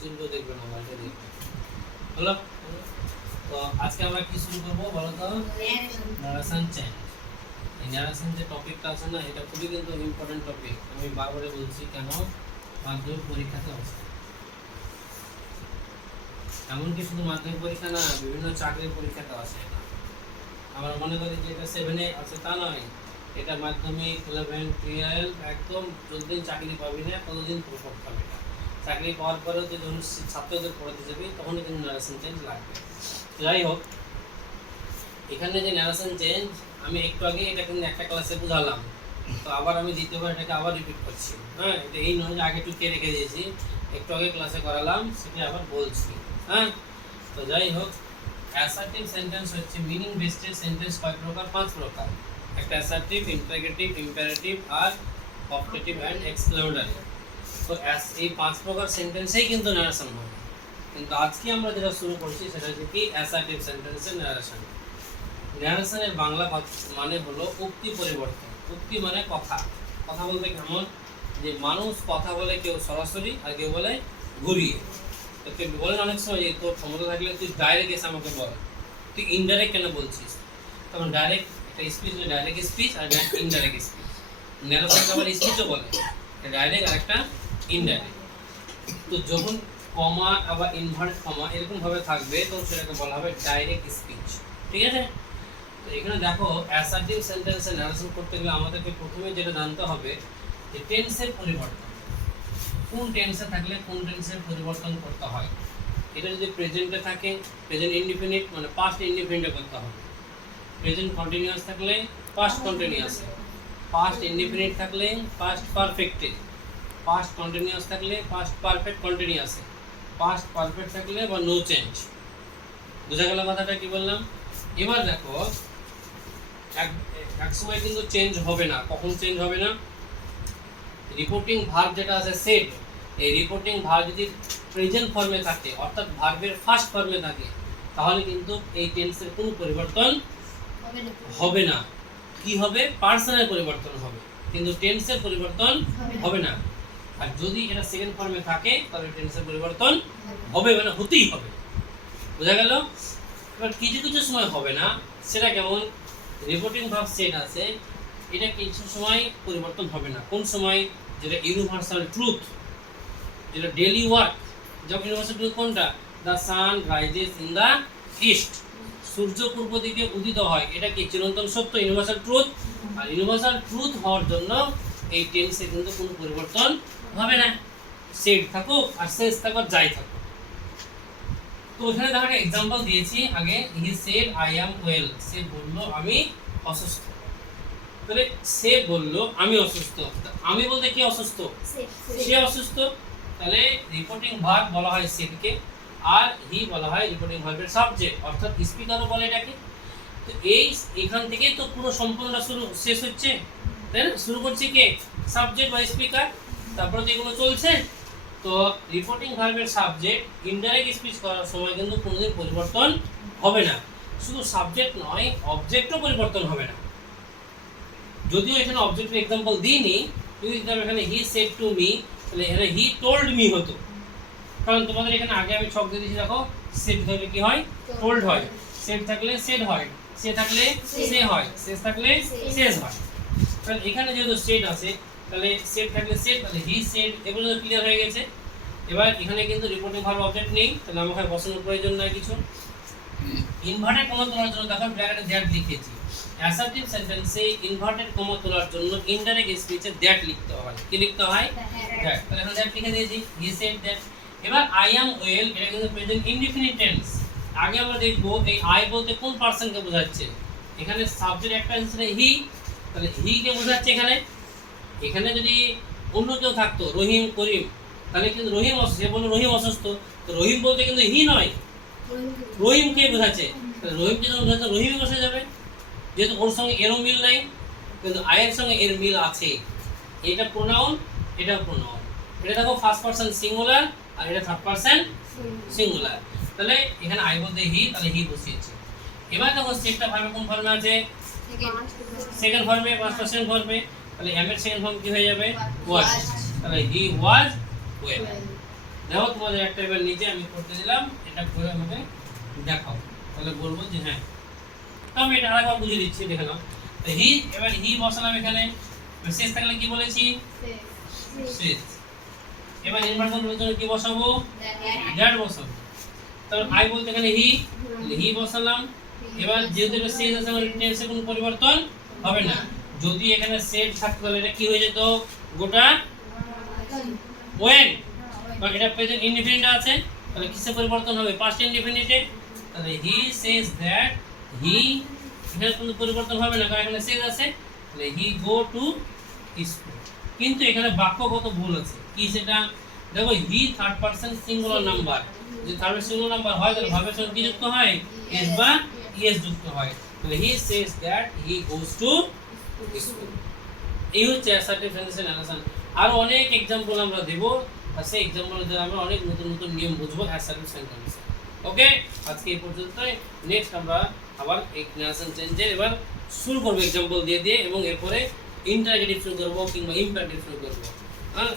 চিহ্ন দেখবে না এটা দেখবে হলো। তো আজকে আমরা কি শুরু করব বলো তো, নারেশন চেঞ্জ। এই নারেশন যে টপিকটা আছে না, এটা খুবই কিন্তু ইম্পর্টেন্ট টপিক। আমি বারবারই বলছি কেন, মাধ্যমিক পরীক্ষাতে আসে, এমনকি শুধু মাধ্যমিক পরীক্ষা না, বিভিন্ন চাকরির পরীক্ষাতে আসে। আমরা মনে করি যে এটা 7 এ আছে, তা নয়। এটা মাধ্যমিক 11 12 একদম যতদিন চাকরি পাবি না ততদিন প্রভাব পাবে না। চাকরি পাওয়ার পরেও যে যখন ছাত্রদের পড়াতে যাবে তখনই কিন্তু নারেশন চেঞ্জ লাগবে। যাই হোক, এখানে যে নারেশন চেঞ্জ আমি একটু আগে এটা কিন্তু একটা ক্লাসে বুঝালাম, তো আবার আমি দ্বিতীয়বার এটাকে আবার রিপিট করছি। হ্যাঁ, এটা এই নয় যে আগে টুকে রেখে দিয়েছি, একটু আগে ক্লাসে করালাম সেটা আবার বলছি। হ্যাঁ, তো যাই হোক, অ্যাসার্টিভ সেন্টেন্স হচ্ছে মিনিং বেসড সেন্টেন্স কয় প্রকার? 5 প্রকার। একটা অ্যাসার্টিভ, ইন্টারোগেটিভ, ইম্পারেটিভ আর অপটেটিভ এন্ড এক্সক্লেমেটরি। তো এই 5 প্রকার সেন্টেন্সেই কিন্তু নারেশন হয়। কিন্তু আজকে আমরা যেটা শুরু করছি সেটা হচ্ছে কি অ্যাসার্টিভ সেন্টেন্সের নারেশন। নারেশনের বাংলা মানে হলো উক্তি পরিবর্তন। উক্তি মানে কথা। কথা বলতে কেমন, যে মানুষ কথা বলে কেউ সরাসরি আর কেউ বলে ঘুরিয়ে। তো তুই বলেন অনেক সময় যে তোর ক্ষমতা থাকলে তুই ডাইরেক্ট এসে আমাকে বল, তুই ইনডাইরেক্ট কেন বলছিস? তখন ডাইরেক্ট একটা স্পিচ, ডাইরেক্ট স্পিচ আর ইনডাইরেক্ট স্পিচ। নারেশনকে আবার স্পিচও বলে, ডাইরেক্ট আর একটা ইনডাইরেক্ট। তো যখন কমা আবার ইনভার্ট কমা এরকম ভাবে থাকবে তো সেটাকে বলা হবে ডাইরেক্ট স্পিচ। ঠিক আছে? তো এখানে দেখো, অ্যাসার্টিভ সেন্টেন্সে নারেশন করতে গেলে আমাদেরকে প্রথমে যেটা জানতে হবে যে টেন্সের পরিবর্তন। কোন টেন্সে থাকলে কোন টেন্সের পরিবর্তন করতে হয়। এটা যদি প্রেজেন্টে থাকে, প্রেজেন্ট ইনডিফিনিট মানে পাস্ট ইনডিফিনিটে করতে হবে। প্রেজেন্ট কন্টিনিউয়াস থাকলে পাস্ট কন্টিনিউয়াসে, পাস্ট ইনডিফিনিট থাকলে পাস্ট পারফেক্টে, পাস্ট কন্টিনিউয়াস থাকলে পাস্ট পারফেক্ট কন্টিনিউয়াসে, পাস্ট পারফেক্ট থাকলে বা নো চেঞ্জ। বোঝা গেল কথাটা কি বললাম? এবার দেখো, এক সময় কিন্তু চেঞ্জ হবে না। কখন চেঞ্জ হবে না? রিপোর্টিং ভার্ব যেটা আছে সেড, এই রিপোর্টিং ভার্ব যদি প্রেজেন্ট ফর্মে থাকে অর্থাৎ ভার্বের ফার্স্ট ফর্মে থাকে তাহলে কিন্তু এই টেন্সের কোনো পরিবর্তন হবে না। কি হবে? পার্সনের পরিবর্তন হবে, কিন্তু টেন্সের পরিবর্তন হবে না। আর যদি এটা সেকেন্ড ফর্মে থাকে তাহলে টেন্সের পরিবর্তন হবে, মানে হতেই হবে। বোঝা গেল? এবার কিছু কিছু সময় হবে না, সেটা কেমন? রিপোর্টিং ভার্ব সেট আছে, এটা কিছু সময় পরিবর্তন হবে না। কোন সময়? যেটা ইউনিভার্সাল ট্রুথ, যেটা ডেইলি ওয়ার্ক। যখন ইউনিভার্সাল ট্রুথ কোনটা? The sun rises in the east, সূর্য পূর্ব দিকে উদিত হয়, এটা কি চিরন্তন সত্য, ইউনিভার্সাল ট্রুথ। আর ইউনিভার্সাল ট্রুথ হওয়ার জন্য এই টেন্সে কিন্তু কোনো পরিবর্তন হবে না, সেট থাকুক আর শেষ থাকুক যাই থাকুক। তো এখানে দেখো একটা एग्जांपल দিয়েছি আগে, he said I am well, সে বলল আমি অসুস্থ। তাহলে সে বলল আমি অসুস্থ, আমি বলতে কি অসুস্থ? সে অসুস্থ। তাহলে রিপোর্টিং ভার্ব বলা হয় সেডকে, আর হি বলা হয় রিপোর্টিং ভার্বের সাবজেক্ট, অর্থাৎ স্পিকারও বলে এটাকে। তো এই এখান থেকেই তো পুরো সম্পূর্ণটা শুরু শেষ হচ্ছে, তাই না? শুরু করছে কে? সাবজেক্ট বা স্পিকার, তারপরে তো এগুলো চলছে। তো রিপোর্টিং ভার্বের সাবজেক্ট ইনডাইরেক্ট স্পিচ করার সময় কিন্তু কোনোদিন পরিবর্তন হবে না। শুধু সাবজেক্ট নয়, অবজেক্টও পরিবর্তন হবে না। যদিও এখানে অবজেক্টের एग्जांपल দিইনি, যদি এখানে হি সেড টু মি, তাহলে এখানে হি টোল্ড মি হতো। কারণ তোমাদের এখানে আগে আমি ছক দিয়ে দিয়েছি, দেখো সেড থাকলে কি হয়? টোল্ড হয়। সেড থাকলে সেড হয়, সে থাকলে সে হয়, শেষ থাকলে শেষ হয়। তাহলে এখানে যেহেতু সেড আছে, তাহলে সেড থাকলে সেড, তাহলে হি সেড, এগুলো তো ক্লিয়ার হয়ে গেছে। এবার এখানে কিন্তু রিপোর্টিং ভার্ব অবজেক্ট নেই, তাহলে আমাকে বসানোর প্রয়োজন নাই কিছু। ইনভার্টেড কমা তোলার জন্য দেখো ব্র্যাকেটে দ্যাট লিখেছি। অ্যাসার্টিভ সেন্টেন্সে ইনভার্টেড কমা তোলার জন্য ইনডাইরেক্ট স্পিচে দ্যাট লিখতে হয়। কি লিখতে হয়? দ্যাট। তাহলে এখানে দ্যাট লিখে দিয়েছি, হি সেড দ্যাট। এবার আই অ্যাম ওয়েল, এটা কিন্তু প্রেজেন্ট ইনডিফিনিট টেন্স। আগে আমরা দেখব এই আই বলতে কোন পারসনকে বোঝাচ্ছে। এখানে সাবজেক্ট একটা আছে হি, তাহলে হি কে বোঝাচ্ছে এখানে। এখানে যদি অন্য কেউ থাকতো, রহিম, করিম, তাহলে কিন্তু রহিম অসুস্থ, সে বলল রহিম অসুস্থ, তো রহিম বলতে কিন্তু হি নয়, রহিমকে বোঝাচ্ছে। তাহলে রহিমকে যখন বোঝাচ্ছে রহিমই বসে যাবে, যেহেতু ওর সঙ্গে এরও মিল নাই, কিন্তু আয়ের সঙ্গে এর মিল আছে। এটা প্রোনাউন, এটা প্রোনাউন। এটা দেখো ফার্স্ট পারসন সিঙ্গুলার আর এটা থার্ড পারসন সিঙ্গুলার। তাহলে এখানে আই বলতে হি, তাহলে হি বসিয়েছে। এবার দেখো সেটটা ভার্বে কোন ফর্মে আছে? সেকেন্ড ফর্মে, ফার্স্ট পারসন ফর্মে। তাহলে এম এর সেকেন্ড ফর্ম কি হয়ে যাবে? ওয়াজ। তাহলে হি ওয়াজ ওয়েল। দেখো তোমাদের একটা এবার নিজে আমি করতে দিলাম, এটা করে আমাকে দেখাও, তাহলে বলবো যে হ্যাঁ। তো আমি এটা আরেকবার বুঝিয়ে দিচ্ছি, দেখে নাও। তো হি, এবার হি বসালাম এখানে, শেষ থাকলে কি বলেছি শেষ। এবার ইনভার্সন রুলের জন্য কি বসাবো দ্যাট বসাবো। তারপর আই বলতে এখানে হি বসালাম। এবার যেহেতু এটা শেষ আছে মানে টেন্সে কোনো পরিবর্তন হবে না। যদি এখানে সেট থাকতো তাহলে এটা কি হয়ে যেত গোটা ওয়েন, কারণ এটা প্রেজেন্ট ইনডিফিনিট আছে, তাহলে কিসে পরিবর্তন হবে পাস্ট ইনডিফিনিটে। তাহলে হি সেজ দ্যাট, হি এখানে কোনো পরিবর্তন হবে না কারণ এখানে সেজ আছে, তাহলে হি গো টু স্কুল। কিন্তু এখানে বাক্যগত ভুল আছে, কি সেটা দেখো, he third person singular number, যদি থার্ড পারসন সিঙ্গুলার নাম্বার হয় তাহলে ভার্বের সঙ্গে কি যুক্ত হয় এস বা ইএস যুক্ত হয়। তাহলে he says that he goes to school. এই হচ্ছে অ্যাসার্টিভ সেন্টেন্স অ্যানালাইসিস। আর অনেক एग्जांपल আমরা দেব, আর সেই एग्जांपल দ্বারা আমরা অনেক নতুন নতুন নিয়ম বুঝবো অ্যাসার্টিভ সেন্টেন্স। ওকে, আজকে এই পর্যন্তই। নেক্সট আমরা আবার এক্সপ্লেনেশন চেঞ্জের এবার শুরু করব एग्जांपल দিয়ে দিয়ে, এবং এরপরে ইন্টারগেটিভ শুরু করব কিংবা ইম্পারেটিভ শুরু করব।